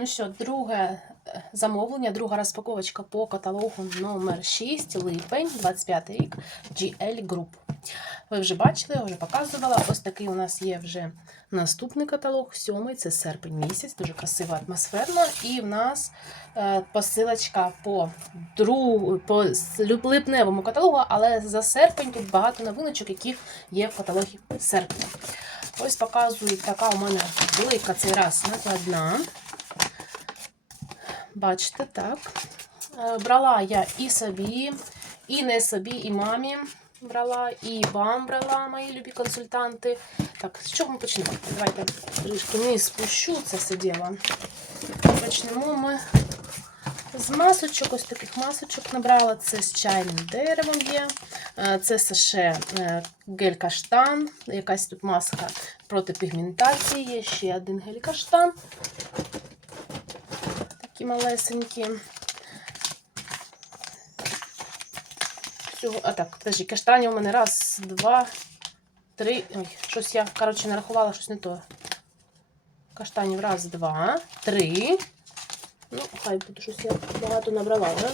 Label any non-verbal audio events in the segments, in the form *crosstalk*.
Ну що, друге е, замовлення, друга розпаковочка по каталогу номер 6 липень, 25 рік, GL Group. Ви вже бачили, я вже показувала. Ось такий у нас є вже наступний каталог, сьомий, це серпень місяць, дуже красиво, атмосферно. І в нас е, посилочка по, друг, по липневому каталогу, але за серпень тут багато новиночок, які є в каталогі серпня. Ось показую, така у мене велика цей раз накладна. Бачите, так. Е, Брала я і собі, і не собі, і мамі брала, і вам брала, мої любі консультанти. Так, з чого ми почнемо? Давайте трішки вниз спущу це все діло. Почнемо ми з масочок, ось таких масочок набрала. Це з чайним деревом є. Е, Це ще е, гель каштан, якась тут маска проти пігментації. Є ще один гель каштан. Такі малесенькі. Всього, а так, подожди, каштанів у мене раз, два, три. Ой, щось я, коротше, нарахувала, щось не то. Каштанів раз, два, три. Ну, хай буде щось я багато набрала, да?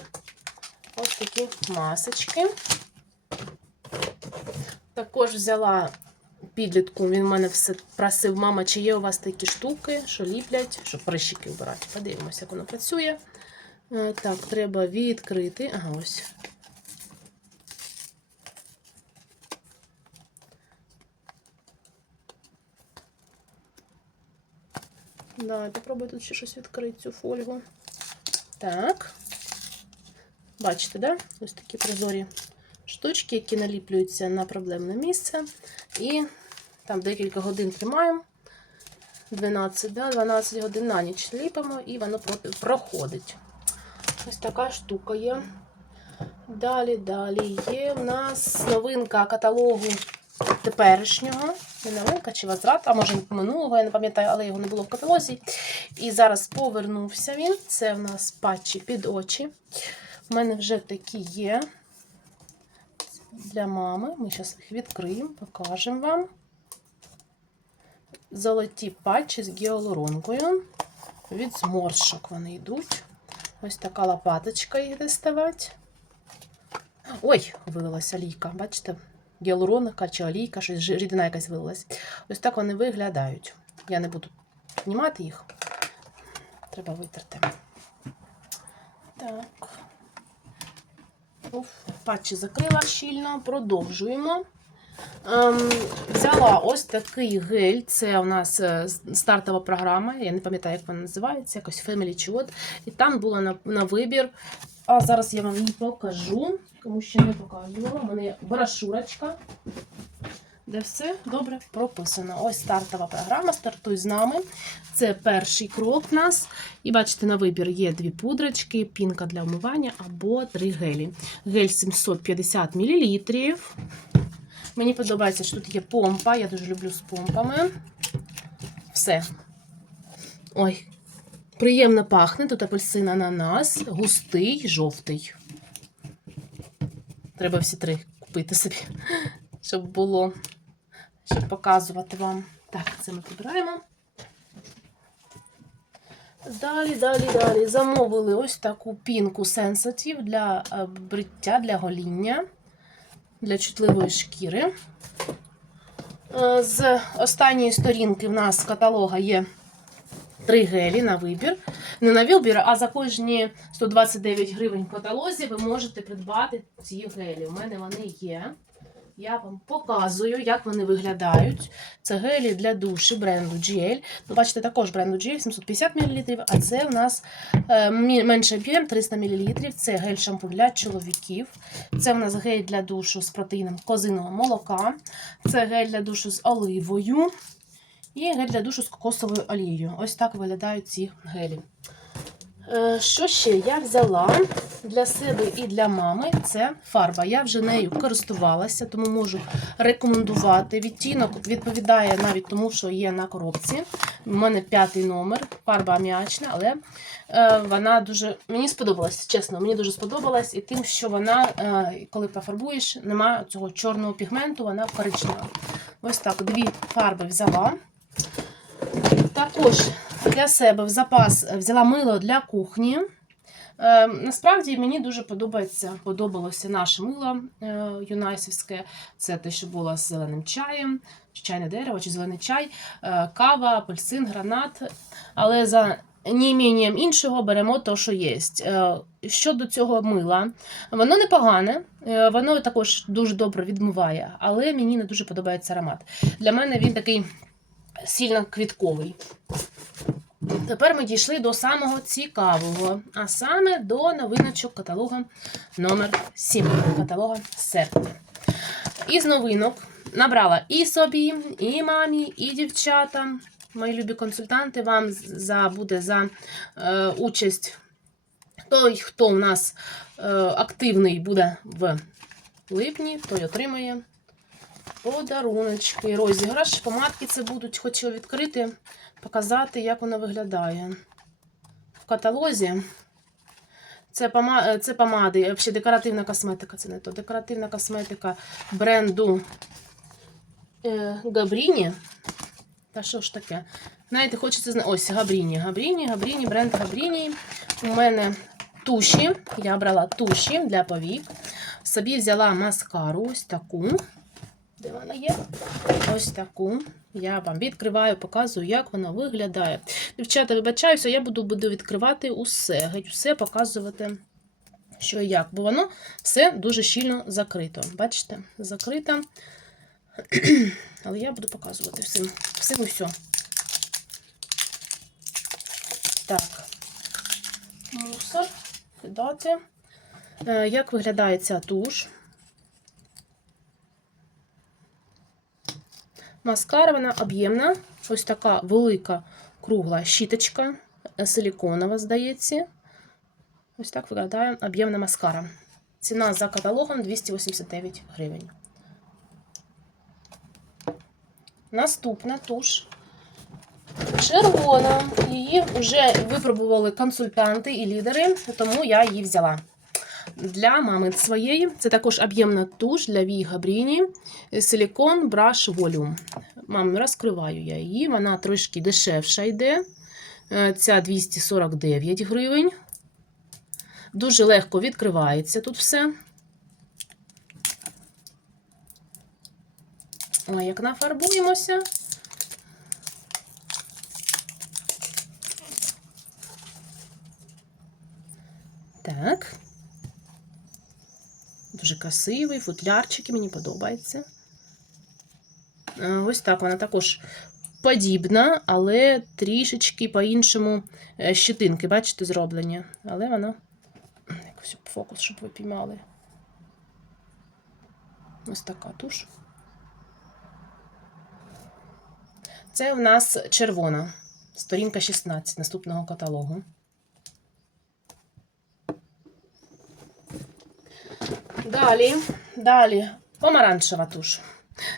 Ось такі масочки. Також взяла підлітку, він в мене все просив, мама, чи є у вас такі штуки, що ліплять, щоб прищики вбирати. Подивимося, як воно працює. Е, Так, треба відкрити. Ага, ось. Да, попробую тут ще щось відкрити цю фольгу. Так. Бачите, да? Ось такі прозорі штучки, які наліплюються на проблемне місце. І там декілька годин тримаємо. 12, да? 12 годин на ніч ліпимо і воно проходить. Ось така штука є. Далі, далі є в нас новинка каталогу теперішнього. Не новинка чи возврат, а може минулого, я не пам'ятаю, але його не було в каталозі. І зараз повернувся він. Це в нас патчі під очі. У мене вже такі є для мами. Ми зараз їх відкриємо, покажемо вам. Золоті патчі з гіалуронкою. Від зморшок вони йдуть. Ось така лопаточка їх доставати. Ой, вилилася олійка, бачите? Гіалуронка чи олійка, щось рідина якась вилилась. Ось так вони виглядають. Я не буду знімати їх. Треба витерти. Так. Уф, патчі закрила щільно, продовжуємо. Ем, взяла ось такий гель. Це у нас е, стартова програма. Я не пам'ятаю, як вона називається, якось Family чи. І там було на, на вибір. А зараз я вам її покажу, тому що не показувала. У мене є брошурочка, де все добре прописано. Ось стартова програма. Стартуй з нами. Це перший крок в нас. І бачите, на вибір є дві пудрочки, пінка для вмивання або три гелі. Гель 750 мл. Мені подобається, що тут є помпа. Я дуже люблю з помпами. Все. Ой, приємно пахне. Тут апельсин ананас, густий, жовтий. Треба всі три купити собі, щоб було, щоб показувати вам. Так, це ми прибираємо. Далі, далі, далі. Замовили ось таку пінку Sensitive для е, бриття, для гоління, для чутливої шкіри. Е, З останньої сторінки в нас каталога є три гелі на вибір. Не на вибір, а за кожні 129 гривень в каталозі ви можете придбати ці гелі. У мене вони є. Я вам показую, як вони виглядають. Це гелі для душі бренду GL. Ви бачите, також бренду GL 750 мл, а це у нас е, менший об'єм 300 мл. Це гель шампунь для чоловіків. Це у нас гель для душу з протеїном козиного молока. Це гель для душу з оливою. І гель для душу з кокосовою олією. Ось так виглядають ці гелі. Е, Що ще я взяла для себе і для мами? Це фарба. Я вже нею користувалася, тому можу рекомендувати. Відтінок відповідає навіть тому, що є на коробці. У мене п'ятий номер, фарба аміачна, але е, вона дуже мені сподобалась, чесно, мені дуже сподобалась і тим, що вона, е, коли пофарбуєш, немає цього чорного пігменту, вона коричнева. Ось так, дві фарби взяла. Також для себе в запас взяла мило для кухні. Е, насправді мені дуже подобається, подобалося наше мило е, юнайсівське. Це те, що було з зеленим чаєм, чайне дерево, чи зелений чай, е, кава, апельсин, гранат. Але за неімінням іншого беремо те, що є. Е, щодо цього мила, воно непогане, е, воно також дуже добре відмиває, але мені не дуже подобається аромат. Для мене він такий сильно квітковий. Тепер ми дійшли до самого цікавого, а саме до новиночок каталога номер 7 каталога серпня. Із новинок набрала і собі, і мамі, і дівчатам. Мої любі консультанти, вам за, буде за е, участь той, хто у нас е, активний буде в липні, той отримає подаруночки. Розіграш. Помадки це будуть, хочу відкрити, показати, як воно виглядає. В каталозі. Це, пома... це помади, взагалі декоративна косметика, це не то. Декоративна косметика бренду е, Габріні. Та що ж таке? Знаєте, хочеться знати. Ось Габріні. Габріні, Габріні, бренд Габріні. У мене туші. Я брала туші для повік. Собі взяла маскару ось таку. Де вона є? Ось таку. Я вам відкриваю, показую, як вона виглядає. Дівчата, вибачаюся, я буду, буду відкривати усе, геть усе показувати, що і як. Бо воно все дуже щільно закрито. Бачите? Закрито. *clears throat* Але я буду показувати всім. Всім усе. Так. Мусор. Кидати. Е, Як виглядає ця туш? Маскара, вона об'ємна. Ось така велика кругла щіточка, е, силіконова, здається. Ось так виглядає об'ємна маскара. Ціна за каталогом 289 гривень. Наступна туш. Червона. Її вже випробували консультанти і лідери, тому я її взяла. Для мами своєї. Це також об'ємна туш для Вії Габріні. Силікон Brush Volume. Мам, розкриваю я її. Вона трошки дешевша йде. Е, Ця 249 гривень. Дуже легко відкривається тут все. Ой, як нафарбуємося. Так. Красивий, футлярчики, мені подобається. Е, Ось так вона також подібна, але трішечки по-іншому е, щетинки, бачите, зроблені. Але воно. Якось фокус, щоб ви піймали. Ось така туш. Це в нас червона, сторінка 16 наступного каталогу. Далі, далі, помаранчева туш.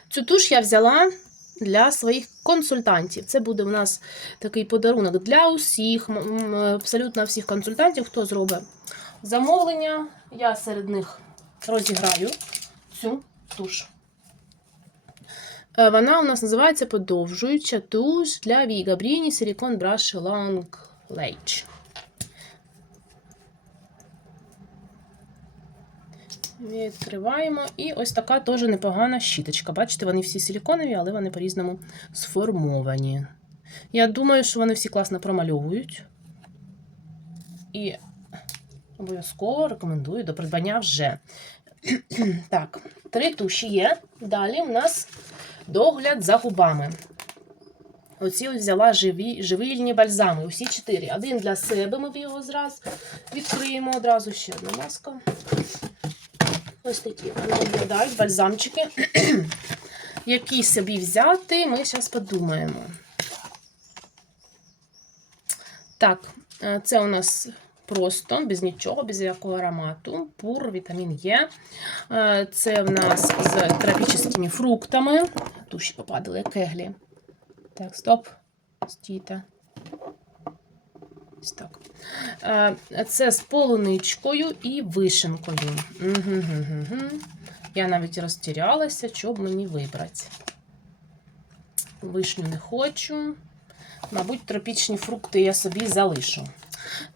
Цю туш я взяла для своїх консультантів. Це буде у нас такий подарунок для усіх, абсолютно всіх консультантів, хто зробить замовлення. Я серед них розіграю цю туш. Е, Вона у нас називається подовжуюча туш для Віга Бріні Silicone Brush Long Lage. Відкриваємо. І ось така теж непогана щіточка. Бачите, вони всі силіконові, але вони по-різному сформовані. Я думаю, що вони всі класно промальовують. І обов'язково рекомендую до придбання вже. *clears throat* так, три туші є. Далі у нас догляд за губами. Оці взяла живі, живильні бальзами. Усі чотири. Один для себе ми його зразу відкриємо. Одразу ще одна маска. Ось такі вони виглядають, бальзамчики. *clears throat* Які собі взяти, ми зараз подумаємо. Так, е, це у нас просто, без нічого, без якого аромату. Пур, вітамін Е. Е, Це в нас з тропічними фруктами. Туші попадали кеглі. Так, стоп. Стійте. Ось так. Це з полуничкою і вишенкою. Я навіть розтірялася, що б мені вибрати. Вишню не хочу. Мабуть, тропічні фрукти я собі залишу.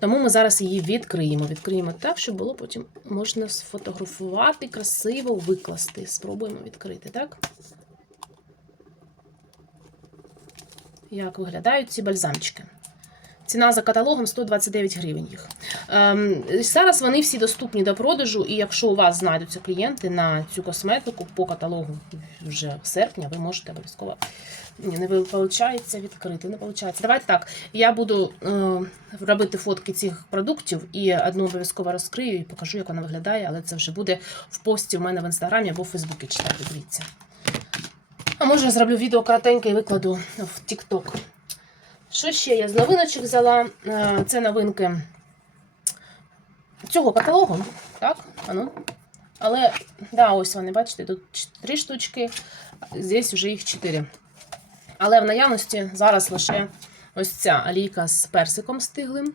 Тому ми зараз її відкриємо. Відкриємо так, щоб було потім можна сфотографувати, красиво викласти. Спробуємо відкрити, так? Як виглядають ці бальзамчики? Ціна за каталогом 129 гривень їх. Ем, зараз вони всі доступні до продажу, і якщо у вас знайдуться клієнти на цю косметику по каталогу вже в серпня, ви можете обов'язково. Ні, не виходить відкрити, не виходить. Давайте так. Я буду е, робити фотки цих продуктів і одну обов'язково розкрию і покажу, як вона виглядає, але це вже буде в пості в мене в інстаграмі або в Фейсбуці читати. Дивіться. А може, зроблю відео коротеньке і викладу в TikTok. Що ще я з новиночок взяла? Е, Це новинки цього каталогу. Так, ану. Але, да, ось вони, бачите, тут три штучки, здесь вже їх чотири. Але в наявності зараз лише ось ця олійка з персиком стиглим.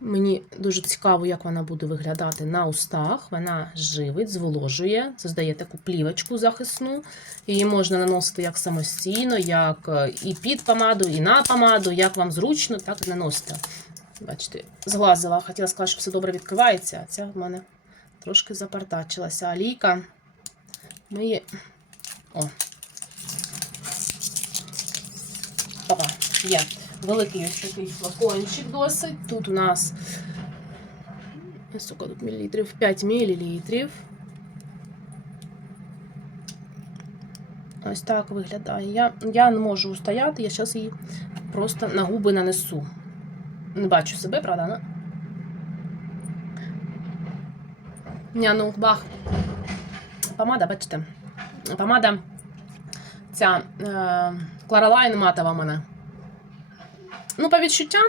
Мені дуже цікаво, як вона буде виглядати на устах. Вона живить, зволожує, создає таку плівочку захисну. Її можна наносити як самостійно, як е, і під помаду, і на помаду. Як вам зручно, так і наносите. Бачите, зглазила. Хотіла сказати, що все добре відкривається, ця в мене трошки запартачилася. Олійка. Ми її. О. Папа, є. Великий ось такий флакончик досить. Тут у нас сколько тут мілілітрів? 5 мілілітрів. Ось так виглядає. Я, я не можу устояти, я зараз її просто на губи нанесу. Не бачу себе, правда? Ну? Ня, ну, бах. Помада, бачите? Помада ця е, Кларалайн матова в мене. Ну, по відчуттям,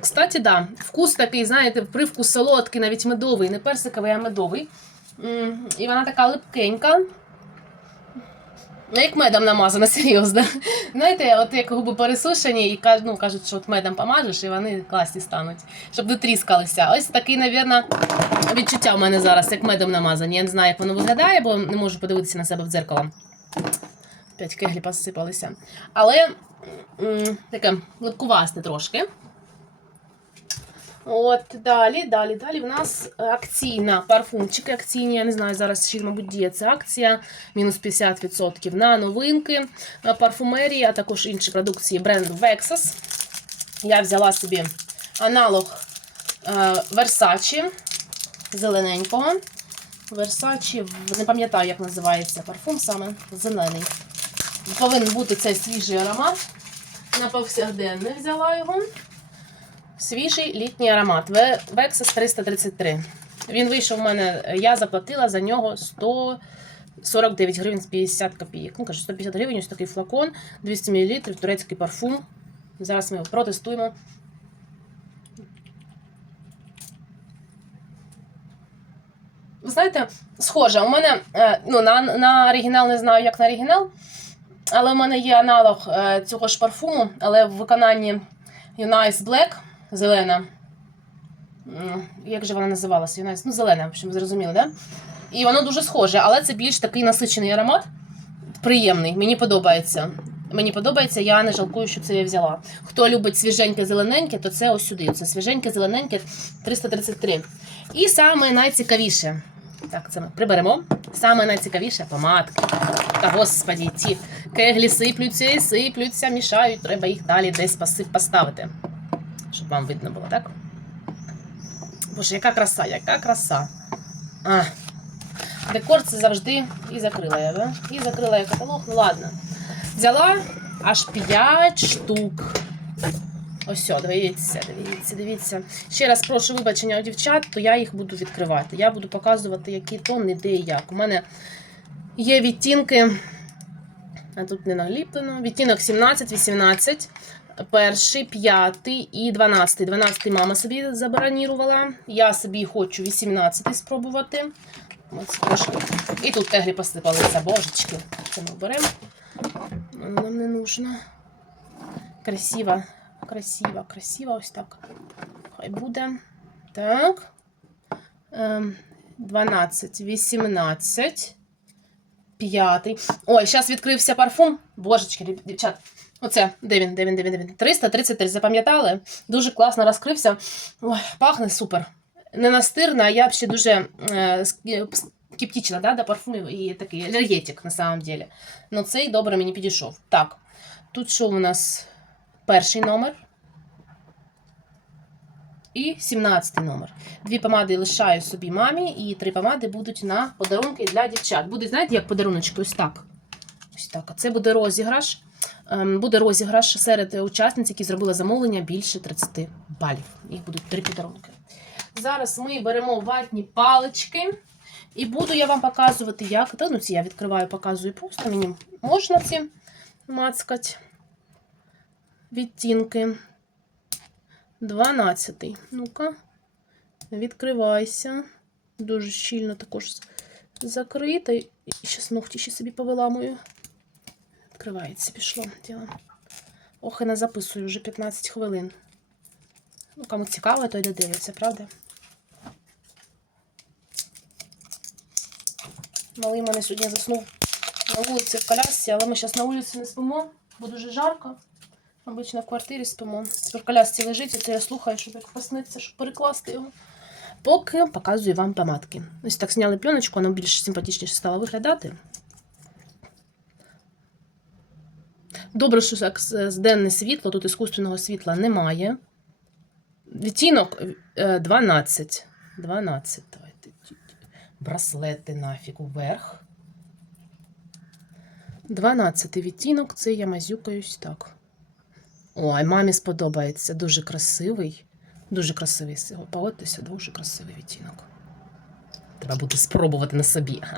кстати, да. Вкус такий, знаєте, привкус солодкий, навіть медовий, не персиковий, а медовий. І вона така липкенька. Ну, Як медом намазана, *laughs* серйозно. Знаєте, от як губи пересушені і ну, кажуть, що от медом помажеш, і вони класні стануть, щоб не тріскалися. Ось такий, навірно, відчуття в мене зараз, як медом намазані. Я не знаю, як воно виглядає, бо не можу подивитися на себе в дзеркало. П'ять кеглі посипалися. Але таке липкувасте трошки. От, далі, далі, далі. В нас акційна парфумчики. Акційні, я не знаю, зараз ще, мабуть, діє ця акція. Мінус 50% на новинки парфумерії, а також інші продукції бренду Vexas. Я взяла собі аналог е, Versace зелененького. Versace, не пам'ятаю, як називається парфум саме зелений. Повинен бути цей свіжий аромат. На повсякденне взяла його. Свіжий літній аромат. Vexas 333. Він вийшов у мене, я заплатила за нього 149 гривень з 50 копійок. Ну, кажу, 150 гривень, ось такий флакон, 200 мл, турецький парфум. Зараз ми його протестуємо. Ви знаєте, схоже, у мене е, ну, на, на оригінал не знаю, як на оригінал, але у мене є аналог е, цього ж парфуму, але в виконанні Unice Black зелена. Як же вона називалася? Unice? Ну, зелена, в общем, зрозуміли, да? І воно дуже схоже, але це більш такий насичений аромат. Приємний, мені подобається. Мені подобається, я не жалкую, що це я взяла. Хто любить свіженьке зелененьке, то це ось сюди. Це свіженьке зелененьке 333. І саме найцікавіше. Так, це ми приберемо. Саме найцікавіше помадки. Та господі, ті кеглі сиплються і сиплються, мішають, треба їх далі десь поставити. Щоб вам видно було, так? Боже, яка краса, яка краса. А. Декор це завжди і закрила я, да? І закрила я каталог. Ну ладно. Взяла аж 5 штук. Ось, дивіться, дивіться, дивіться. Ще раз прошу вибачення у дівчат, то я їх буду відкривати. Я буду показувати, які тони, де і як. У мене є відтінки, а тут не наліплено. Відтінок 17, 18, перший, п'ятий і 12. 12 мама собі забаронірувала. Я собі хочу 18 спробувати. І тут теглі посипалися, божечки. Це ми беремо. Нам не нужно. Красиво, красиво, красиво, ось так. Хай буде. Так. Ем, 12, 18. П'ятий. Ой, зараз відкрився парфум. Божечки, дівчат. Оце, де він, де він, де він, де він. 333, запам'ятали? Дуже класно розкрився. Ой, пахне супер. Не настирна, а я ще дуже е, скептична да, до парфумів і такий алергетик на самом деле. Ну цей добре мені підійшов. Так, тут що у нас перший номер і 17 номер. Дві помади лишаю собі мамі, і три помади будуть на подарунки для дівчат. Буде, знаєте, як подаруночки, ось так. Ось так. Це буде розіграш. Ем, Буде розіграш серед учасниць, які зробили замовлення більше 30 балів. Їх будуть три подарунки. Зараз ми беремо ватні палички. І буду я вам показувати, як. Та, ну, ці я відкриваю, показую просто. Мені можна ці мацкати. Відтінки. 12. Ну-ка, відкривайся. Дуже щільно також закрита. І зараз ногті ще собі повиламую. Відкривається, пішло діло. Ох, і не записую вже 15 хвилин. Ну, кому цікаво, то й додивиться, правда? Малий мене сьогодні заснув на вулиці в колясці, але ми зараз на вулиці не спимо, бо дуже жарко. Обично в квартирі спимо. Тепер колясці лежить, це я слухаю, щоб як посниться, щоб перекласти його. Поки показую вам помадки. Ось так зняли пленочку, вона більш симпатичніше стала виглядати. Добре, що як денне світло, тут іскусственного світла немає. Відтінок е, 12. 12. Давайте. Браслети нафіг вверх. 12 відтінок, це я мазюкаюсь так. Ой, мамі сподобається. Дуже красивий. Дуже красивий. Погодьтеся, дуже красивий відтінок. Треба буде спробувати на собі. *laughs*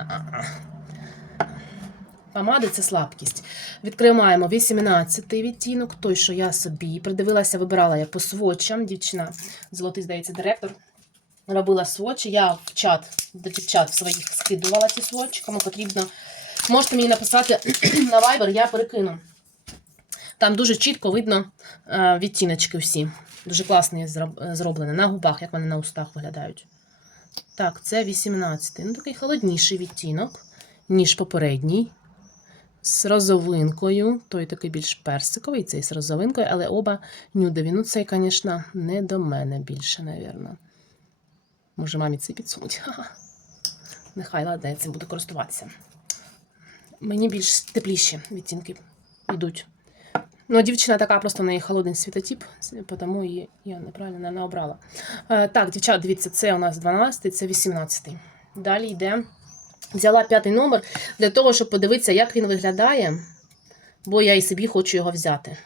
Помади це слабкість. Відкриваємо 18 відтінок, той, що я собі придивилася, вибирала я по свочам. Дівчина, золотий, здається, директор, робила свочі. Я в чат до дівчат своїх скидувала ці свочі, кому потрібно. Можете мені написати *clears throat* на Viber, я перекину. Там дуже чітко видно е, відтіночки всі. Дуже класні зроблені. На губах, як вони на устах виглядають. Так, це 18. Ну, такий холодніший відтінок, ніж попередній. З розовинкою. Той такий більш персиковий, цей з розовинкою, але оба нюдові. Ну, цей, звісно, не до мене більше, напевно. Може, мамі цей підсунуть. Нехай, ладно, я цим буду користуватися. Мені більш тепліші відтінки йдуть. Ну, дівчина така просто неї холодний світотип, тому її я неправильно не обрала. Е, так, дівчат, дивіться, це у нас 12, це 18. Далі йде. Взяла п'ятий номер для того, щоб подивитися, як він виглядає, бо я і собі хочу його взяти.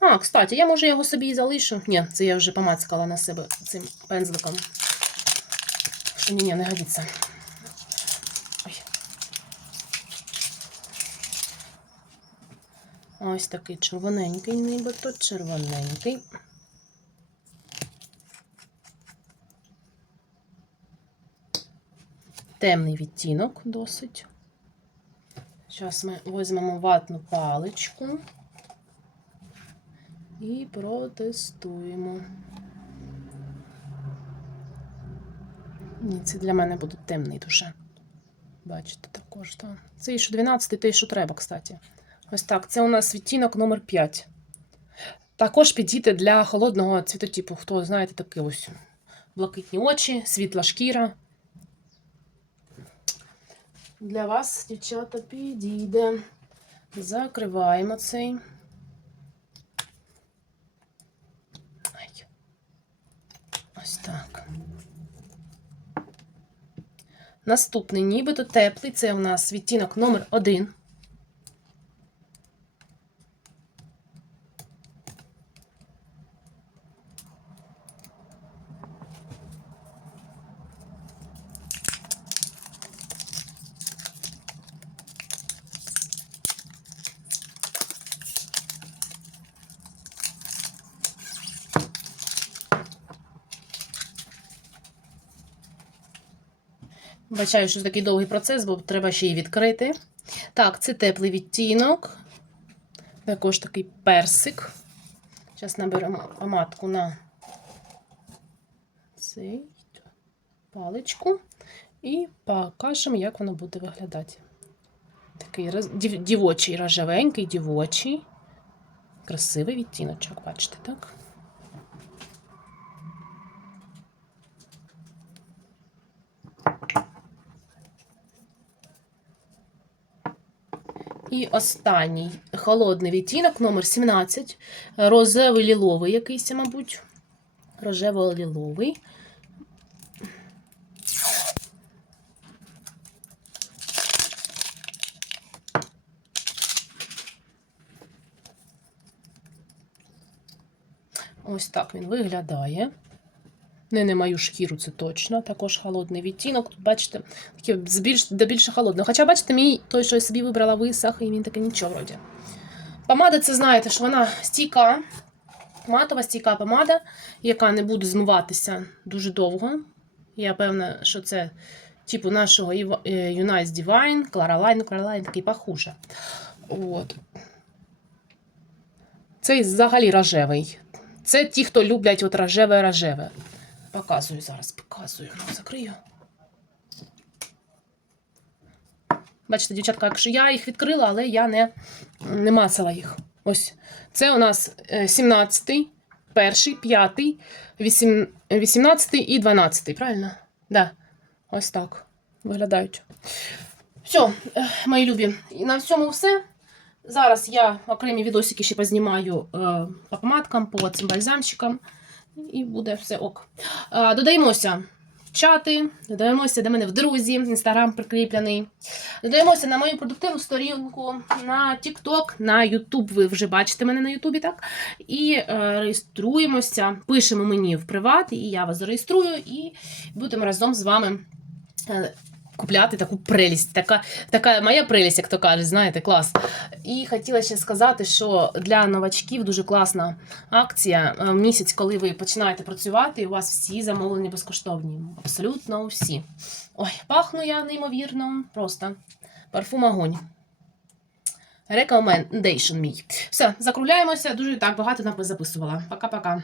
А, кстати, я може його собі і залишу. Ні, це я вже помацкала на себе цим пензликом. Ні, ні, не годиться. Ось такий червоненький, нібито червоненький. Темний відтінок досить. Зараз ми візьмемо ватну паличку і протестуємо. Ні, це для мене буде темний дуже. Бачите, також, так. Це що 12, той, що треба, кстати. Ось так. Це у нас відтінок номер 5. Також підійде для холодного цвітотипу. Хто знаєте, такий ось блакитні очі, світла шкіра. Для вас, дівчата, підійде. Закриваємо цей. Ось так. Наступний, нібито теплий. Це у нас відтінок номер 1. Бачаю, що такий довгий процес, бо треба ще й відкрити. Так, це теплий відтінок. Також такий персик. Зараз наберемо помадку на цей паличку і покажемо, як воно буде виглядати. Такий дівочий, рожевенький, дівочий. Красивий відтіночок, бачите, так? І останній холодний відтінок, номер 17. Розовий ліловий якийсь, мабуть. Рожево-ліловий. Ось так він виглядає. Не на мою шкіру, це точно. Також холодний відтінок. Тут, бачите, таке з більш, до більше холодного. Хоча, бачите, мій той, що я собі вибрала висах, і він таке нічого вроді. Помада, це знаєте, що вона стійка, матова стійка помада, яка не буде змиватися дуже довго. Я певна, що це типу нашого е, Unice Divine, Claraline, Claraline такий похуже. От. Цей взагалі рожевий. Це ті, хто люблять от рожеве-рожеве. Показую зараз, показую. Закрию. Бачите, дівчатка, якщо я їх відкрила, але я не, не мацала їх. Ось. Це у нас 17-й, перший, п'ятий, вісім- 18 і 12, правильно? Да. Ось так виглядають. Все, мої любі. І на всьому все. Зараз я окремі відосики ще познімаю е, по помадкам, по цим бальзамчикам, і буде все ок. Е, додаємося в чати, додаємося до мене в друзі, інстаграм прикріплений. Додаємося на мою продуктивну сторінку, на TikTok, на YouTube. Ви вже бачите мене на YouTube, так? І е, реєструємося, пишемо мені в приват, і я вас зареєструю, і будемо разом з вами. Купляти таку прелість, така, така моя прелість, як то кажуть, знаєте, клас. І хотіла ще сказати, що для новачків дуже класна акція. Е, Місяць, коли ви починаєте працювати, у вас всі замовлення безкоштовні. Абсолютно усі. Ой, пахну я неймовірно. Просто парфум огонь. Recommendation мій. Все, закругляємося. Дуже так багато нам записувала. Пока-пока.